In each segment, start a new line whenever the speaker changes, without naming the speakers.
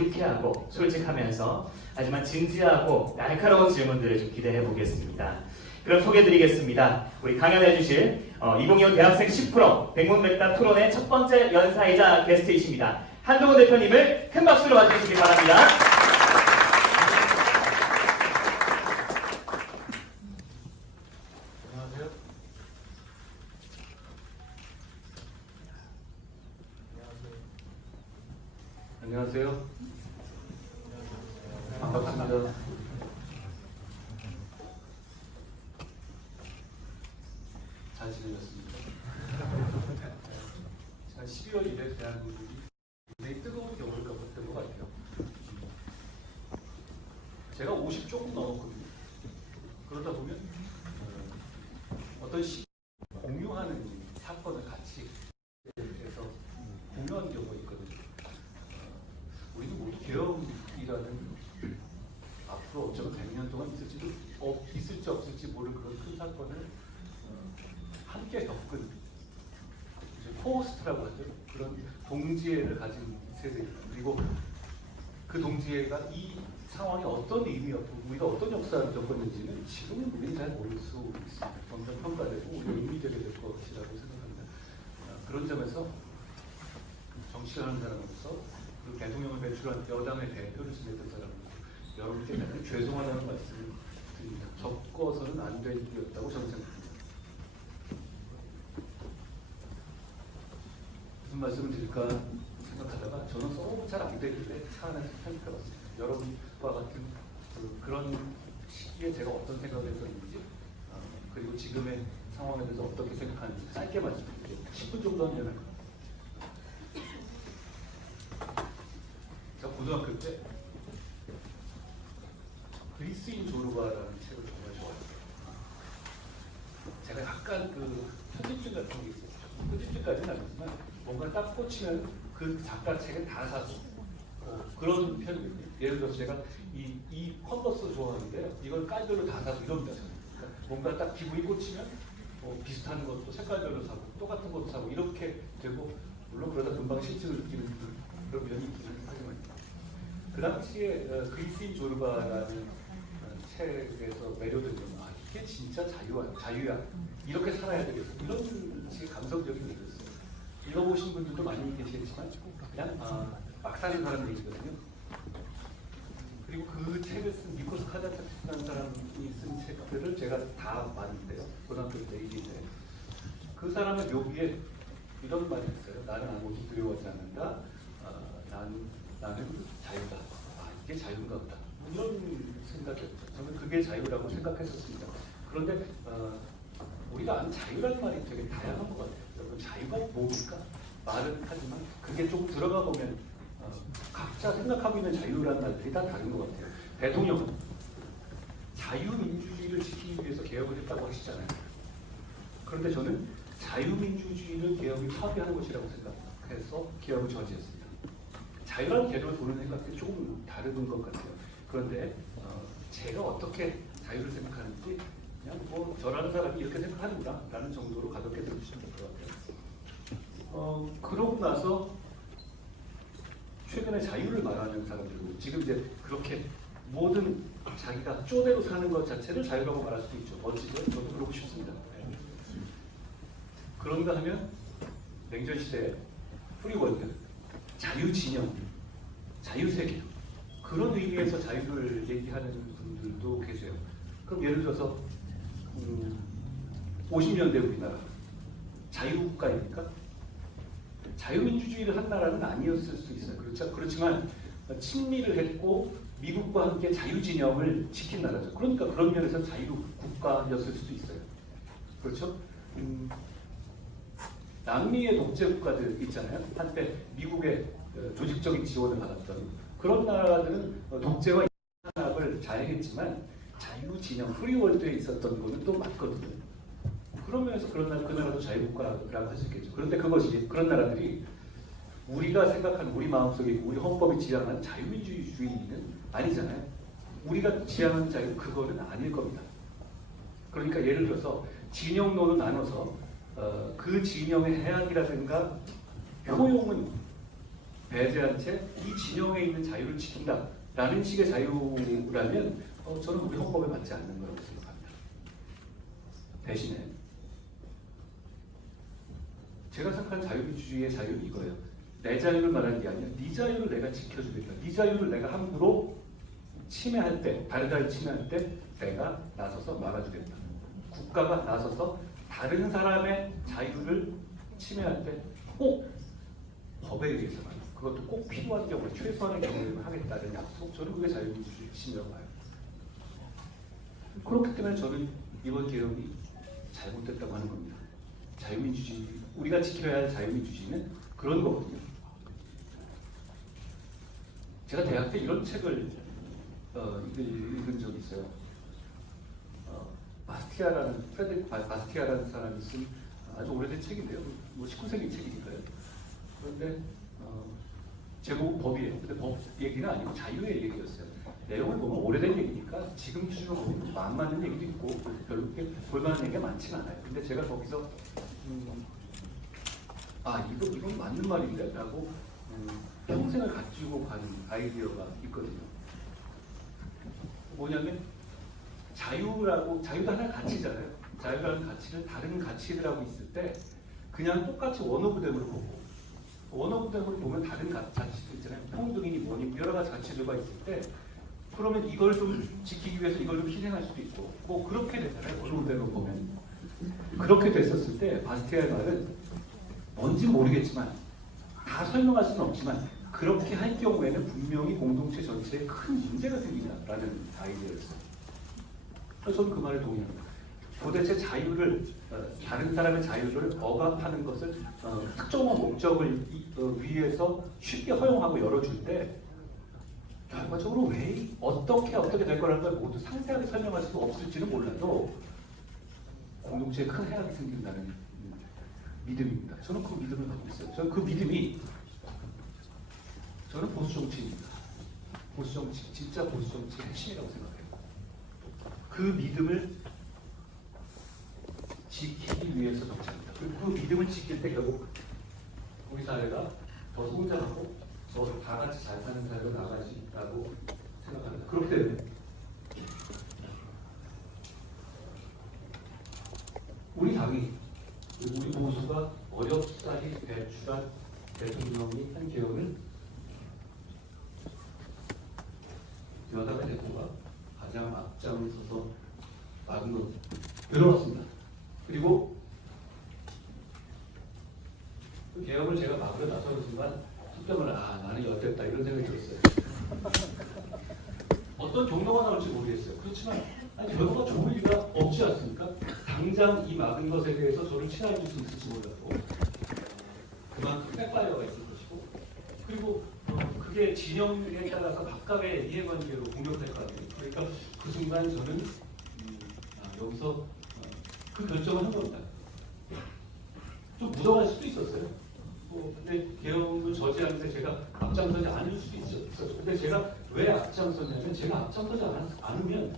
유쾌하고 솔직하면서 하지만 진지하고 날카로운 질문들을 좀 기대해 보겠습니다. 그럼 소개드리겠습니다. 우리 강연해 주실 어, 2025 대학생 10% 백문백답 토론의 첫 번째 연사이자 게스트이십니다. 한동훈 대표님을 큰 박수로 맞이해주시기 바랍니다.
안녕하세요. 반갑습니다. 잘 지내셨습니까? 제가 12월 이래 대한민국이 굉장히 뜨거운 겨울을 겪었던 것 같아요. 제가 50 조금 넘었거든요. 그러다 보면 어, 어떤 시 공유하는 사건을 같이 해서 공유하는 경우가 있거든요. 어, 우리는 모두 계엄이라는 앞으로 어쩌면 100년 동안 있을지도 없, 있을지 없을지 모를 그런 큰 사건을 어, 함께 겪은 이제 코호스트라고 하죠. 그런 동지애를 가진 세대 그리고 그 동지애가 이 상황이 어떤 의미였고 우리가 어떤 역사를 겪었는지는 지금은 우리는 잘 모를 수 있습니다. 점점 평가되고 의미되게 될 것이라고 생각합니다. 아, 그런 점에서 정치를 하는 사람으로서 그리고 대통령을 배출한 여당의 대표를 지냈던 사람으로서 여러분께 대단히 죄송하다는 말씀을 드립니다. 겪어서는 안 될 일이었다고 저는 생각합니다. 무슨 말씀을 드릴까 생각하다가 저는 너무 잘안 되길래 차 안에서 편집해봤습니다. 여러분과 같은 그, 그런 시기에 제가 어떤 생각을 했었는지 어, 그리고 지금의 상황에 대해서 어떻게 생각하는지 짧게 말씀드릴게요. 10분 정도 하면 될것 같아요. 제가 고등학교 때 그리스인 조르바라는 책을 정말 좋아했어요. 제가 약간 그 편집증 같은 게 있어요. 편집증까지는 아니지만 뭔가 딱 꽂히면 그 작가 책을 다 사고 어, 그런 편이거든요. 예를 들어서 제가 이, 이 컨버스 좋아하는데 이걸 깔별로 다 사고 이럽니다. 저는. 그러니까 뭔가 딱 기분이 꽂히면 어, 비슷한 것도 색깔별로 사고 똑같은 것도 사고 이렇게 되고 물론 그러다 금방 실증을 느끼는 그런 면이 있기는 하지만 그 당시에 어, 그리스인 조르바라는 어, 책에서 매료된 건 아, 이게 진짜 자유야, 자유야. 이렇게 살아야 되겠어. 이런 식의 감성적인 얘기였어요. 읽어보신 분들도 많이 계시겠지만 그냥 아, 막 사는 사람 얘기거든요. 그리고 그 책을 쓴 니코스 카자차키스라는 사람이 쓴 책들을 제가 다 봤는데요. 고등학교 때 일인데 그 사람의 묘기에 이런 말이 있어요. 나는 아무것도 두려워하지 않는다. 아, 난, 나는 자유다. 아, 이게 자유인가 보다. 이런 생각이었죠. 저는 그게 자유라고 생각했었습니다. 그런데 어, 우리가 아는 자유라는 말이 되게 다양한 것 같아요. 여러분 자유가 뭡니까? 말은 하지만 그게 좀 들어가 보면 어, 각자 생각하고 있는 자유라는 말들이 다 다른 것 같아요. 대통령은 자유민주주의를 지키기 위해서 개혁을 했다고 하시잖아요. 그런데 저는 자유민주주의를 개혁이 파괴하는 것이라고 생각해서 개혁을 저지했습니다. 자유라는 개념을 보는 생각이 조금 다른 것 같아요. 그런데 어, 제가 어떻게 자유를 생각하는지 그냥 뭐 저라는 사람이 이렇게 생각하는구나 라는 정도로 가볍게 들으시면 될 것 같아요. 어, 그러고 나서 최근에 자유를 말하는 사람들도 지금 이제 그렇게 모든 자기가 쪼대로 사는 것 자체를 자유라고 말할 수도 있죠. 멋지죠? 저도 그러고 싶습니다. 네. 그런가 하면 냉전 시대에 프리월드, 자유 진영, 자유 세계 그런 의미에서 자유를 얘기하는 분들도 계세요. 그럼 예를 들어서 음, 50년대 우리나라 자유국가입니까? 자유민주주의를 한 나라는 아니었을 수 있어요. 그렇죠? 그렇지만 친미를 했고 미국과 함께 자유진영을 지킨 나라죠. 그러니까 그런 면에서 자유국가였을 수도 있어요. 그렇죠? 음, 남미의 독재 국가들 있잖아요. 한때 미국의 어, 조직적인 지원을 받았던 그런 나라들은 어, 독재와 탄압을 자행했지만 자유진영 프리월드에 있었던 거는 또 맞거든요. 그런 면에서 그런 나라, 그 나라도 자유국가라고 할 수 있겠죠. 그런데 그것이 그런 나라들이 우리가 생각하는 우리 마음속에 우리 헌법이 지향하는 자유민주주의는 아니잖아요. 우리가 지향하는 자유 그거는 아닐 겁니다. 그러니까 예를 들어서 진영론을 나눠서 어, 그 진영의 해악이라든가 효용은 배제한 채 이 진영에 있는 자유를 지킨다라는 식의 자유라면 어, 저는 우리 헌법에 맞지 않는 거라고 생각합니다. 대신에 제가 생각하는 자유민주주의의 자유는 이거예요. 내 자유를 말하는 게 아니라 네 자유를 내가 지켜주겠다. 네 자유를 내가 함부로 침해할 때, 자를 침해할 때 내가 나서서 막아주겠다. 국가가 나서서 다른 사람의 자유를 침해할 때 꼭 법에 의해서만 그것도 꼭 필요한 경우에 최소한의 경우에만 하겠다는 약속 저는 그게 자유민주주의 핵심이라고 봐요. 그렇기 때문에 저는 이번 개혁이 잘못됐다고 하는 겁니다. 자유민주주의 우리가 지켜야 할 자유민주주의는 그런 거거든요. 제가 대학 때 이런 책을 어, 읽- 읽은 적이 있어요. 어, 바스티아라는 프레드릭 바- 바스티아라는 사람이 쓴 아주 오래된 책인데요. 뭐 19세기 책이니까요. 그런데 어, 제목 법이에요. 근데 법 얘기는 아니고 자유의 얘기였어요. 내용을 보면 오래된 얘기니까 지금 기준으로 보면 안 맞는 얘기도 있고 별로 그렇게 볼만한 얘기가 많지가 않아요. 근데 제가 거기서 음, 아 이거 이건 맞는 말인데라고 음, 평생을 가지고 가는 아이디어가 있거든요. 뭐냐면 자유라고 자유도 하나의 가치잖아요. 자유라는 가치를 다른 가치들하고 있을 때 그냥 똑같이 원오브댐으로 보고 원오브댐으로 보면 다른 가- 가치도 있잖아요. 평등이니 뭐니 여러 가지 가치들과 있을 때 그러면 이걸 좀 지키기 위해서 이걸 좀 희생할 수도 있고 뭐 그렇게 되잖아요. 원오브댐으로 보면 그렇게 됐었을 때 바스티아의 말은 뭔지 모르겠지만 다 설명할 수는 없지만 그렇게 할 경우에는 분명히 공동체 전체에 큰 문제가 생긴다라는 아이디어였어요. 그래서 저는 그 말에 동의합니다. 도대체 자유를 어, 다른 사람의 자유를 억압하는 것을 어, 특정한 목적을 이- 어, 위해서 쉽게 허용하고 열어줄 때 결과적으로 왜 어떻게 어떻게 될 거라는 걸 모두 상세하게 설명할 수 없을지는 몰라도 공동체에 큰 해악이 생긴다는 음, 믿음입니다. 저는 그 믿음을 갖고 있어요. 저는 그 믿음이 저는 보수 정치입니다. 보수 정치, 진짜 보수 정치의 핵심이라고 생각해요. 그 믿음을 지키기 위해서 정치합니다. 그리고 그 믿음을 지킬 때 결국 우리 사회가 더 성장하고 더 다 같이 잘 사는 사회로 나갈 수 있다고 생각합니다. 그렇기 때문에 우리 당이 우리 보수가 어렵사리 배출한 대통령이 한 개혁을 여당의 대표가 가장 앞장을 서서 막은 것 들어왔습니다. 그리고 그 개혁을 제가 막으러 나서는 순간 속담을 아 나는 엿됐다 이런 생각이 들었어요. 어떤 경로가 나올지 모르겠어요. 그렇지만 아니 결과가 좋을 리가 없지 않습니까? 당장 이 막은 것에 대해서 저를 친하게 줄수 있을지 몰라도 그만큼 백파이어가 있을 것이고 그리고 어, 그게 진영에 따라서 각각의 이해관계로 공격될 거 아니에요. 그러니까 그 순간 저는 음, 아, 여기서 어, 그 결정을 한 겁니다. 좀 묻어갈 수도 있었어요. 뭐, 근데 개혁을 저지하는데 제가 앞장서지 않을 수도 있었죠. 근데 제가 왜 앞장섰냐면 제가 앞장서지 않으면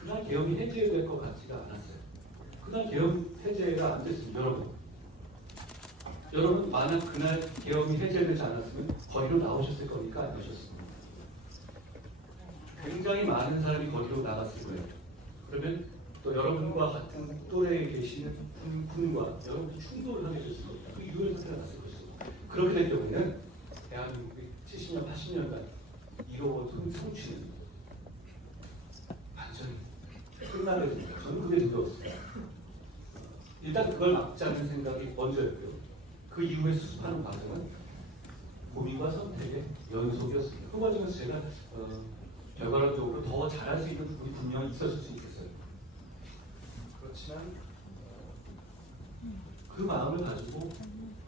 그날 개혁이 해제될 것 같지가 않았어요. 그날 개혁 해제가 안 됐습니다, 여러분. 여러분 만약 그날 개혁이 해제되지 않았으면 거리로 나오셨을 겁니까? 안 나오셨습니까? 굉장히 많은 사람이 거리로 나갔을 거예요. 그러면 또 여러분과 같은 또래에 계시는 분- 분과 여러분이 충돌을 하게 됐을 겁니다. 그 이후에 사태가 났을 것이고 그렇게 될 경우에는 대한민국이 70년, 80년간 이뤄온 성- 성취는 완전히 끝나게 됩니다. 저는 그게 두려웠습니다. 일단 그걸 막자는 생각이 먼저였고요. 그 이후에 수습하는 과정은 고민과 선택의 연속이었습니다. 그 과정에서 제가 어, 결과론적으로 더 잘할 수 있는 부분이 분명히 있었을 수 있겠어요. 그렇지만 어, 그 마음을 가지고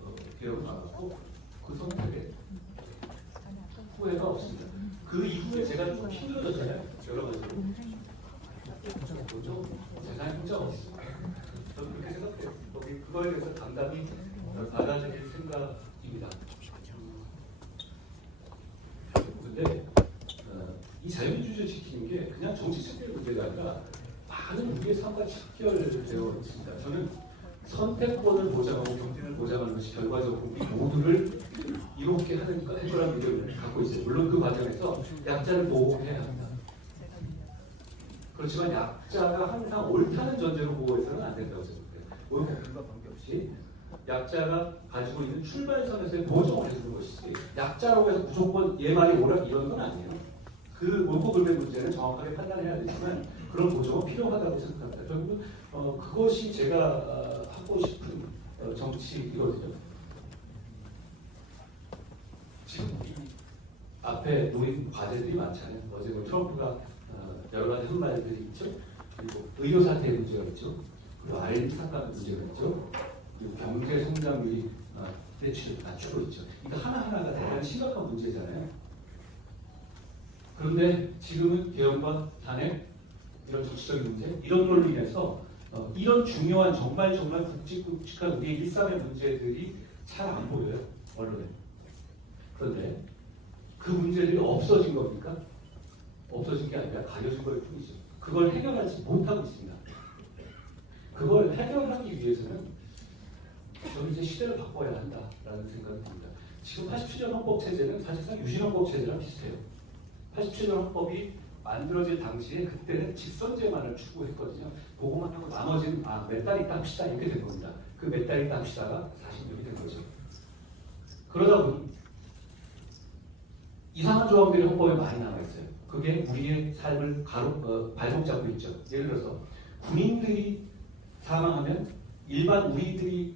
어, 개혁을 나갔고 그 선택에 후회가 없습니다. 그 이후에 제가 좀 힘들어졌잖아요. 여러 가지로. 뭐죠? 세상에 혼자 없어. 저는 그렇게 생각해요. 거기 그거에 대해서 담담히 어, 받아들일 생각입니다. 근데 어, 이 자유민주주의 지키는 게 그냥 정치 체계의 문제가 아니라 많은 우리의 삶과 직결되어 있습니다. 저는 선택권을 보장하고 경쟁을 보장하는 것이 결과적으로 우리 모두를 이롭게 하는 거- 할 거라는 믿음을 갖고 있어요. 물론 그 과정에서 약자를 보호해야 합니다. 그렇지만 약자가 항상 옳다는 전제로 보호해서는 안 된다고 생각해요. 그름과 관계없이 약자가 가지고 있는 출발선에서의 보정을 해주는 것이지 약자라고 해서 무조건 얘 말이 옳아 이런 건 아니에요. 그 옳고 그름의 문제는 정확하게 판단해야 되지만 그런 보정은 필요하다고 생각합니다. 결국은 어, 그것이 제가 어, 하고 싶은 어, 정치이거든요. 지금 이 앞에 놓인 과제들이 많잖아요. 어제 뭐 트럼프가 어, 여러 가지 한 말들이 있죠. 그리고 의료 사태의 문제가 있죠. 그리고 R&D 사건 문제가 있죠. 그리고 경제 성장률이 어, 대출 낮추고 있죠. 이거 하나하나가 대단히 심각한 문제잖아요. 그런데 지금은 개헌과 탄핵 이런 정치적인 문제 이런 걸로 인해서 어, 이런 중요한 정말 정말 굵직굵직한 우리의 일상의 문제들이 잘 안 보여요 언론에. 그런데 그 문제들이 없어진 겁니까? 없어진 게 아니라 가려진 걸 뿐이죠. 그걸 해결하지 못하고 있습니다. 그걸 해결하기 위해서는 저는 이제 시대를 바꿔야 한다라는 생각이 듭니다. 지금 87년 헌법 체제는 사실상 유신 헌법 체제랑 비슷해요. 87년 헌법이 만들어질 당시에 그때는 직선제만을 추구했거든요. 그거만 하고 나머지는 아, 몇 달 있다 합시다 이렇게 된 겁니다. 그 몇 달 있다 합시다가 40년이 된 거죠. 그러다 보니 이상한 조항들이 헌법에 많이 나와 있어요. 그게 우리의 삶을 가로, 어, 발목 잡고 있죠. 예를 들어서 군인들이 사망하면 일반 우리들이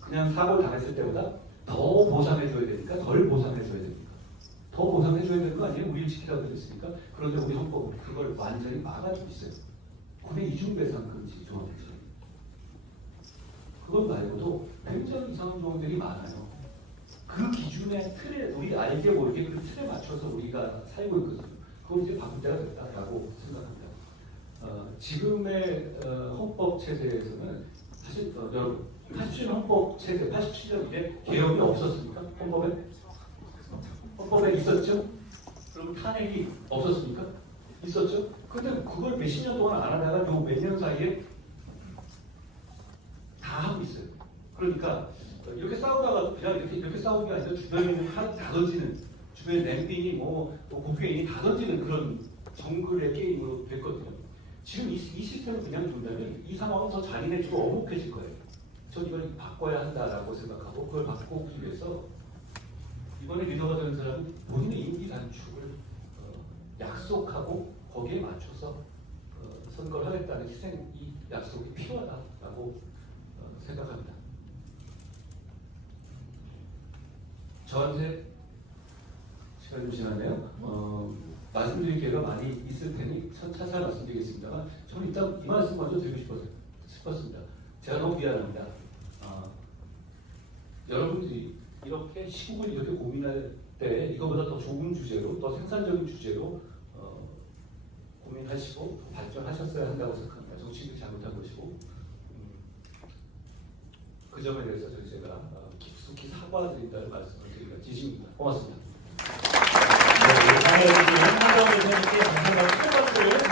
그냥 사고를 당했을 때보다 더 보상해줘야 되니까 덜 보상해줘야 됩니까? 더 보상해줘야 되는 거 아니에요? 우리를 지키라고 그랬으니까. 그런데 우리 헌법은 그걸 완전히 막아주고 있어요. 군의 이중배상 금지 조항이죠. 그것 말고도 굉장히 이상한 조항들이 많아요. 그 기준의 틀에 우리 알게 모르게 그 틀에 맞춰서 우리가 살고 있거든요. 그걸 이제 바꿀 때가 됐다라고 생각합니다. 어, 지금의 어, 헌법 체제에서는 사실 어, 여러분 87년 헌법 체제 87년 이게 개혁이 없었습니까? 헌법에 헌법에 있었죠? 그럼 탄핵이 없었습니까? 있었죠? 근데 그걸 몇십 년 동안 안 하다가 요 몇 년 사이에 다 하고 있어요. 그러니까 이렇게 싸우다가 그냥 이렇게 이렇게 싸우는 게 아니라 주변에 있는 칼 다 던지는 주변에 냄비니 뭐, 뭐 고개니 다 던지는 그런 정글의 게임으로 됐거든요. 지금 이, 이 시스템을 그냥 둔다면 이 상황은 더 잔인해지고 어묵해질 거예요. 전 이걸 바꿔야 한다라고 생각하고 그걸 바꾸기 위해서 이번에 리더가 되는 사람은 본인의 임기 단축을 어, 약속하고 거기에 맞춰서 어, 선거를 하겠다는 희생 이 약속이 필요하다라고 어, 생각합니다. 저한테 시간 좀 지났네요. 어, 말씀드릴 기회가 많이 있을 테니 차차 말씀드리겠습니다만 저는 일단 이 말씀 먼저 드리고 싶어서, 싶었습니다. 제가 너무 미안합니다. 어, 여러분들이 이렇게 시국을 이렇게 고민할 때 이거보다 더 좋은 주제로 더 생산적인 주제로 어, 고민하시고 발전하셨어야 한다고 생각합니다. 정치인들이 잘못한 것이고 음, 그 점에 대해서 제가 어, 깊숙이 사과드린다는 말씀을 드리며 진심입니다. 고맙습니다.
네,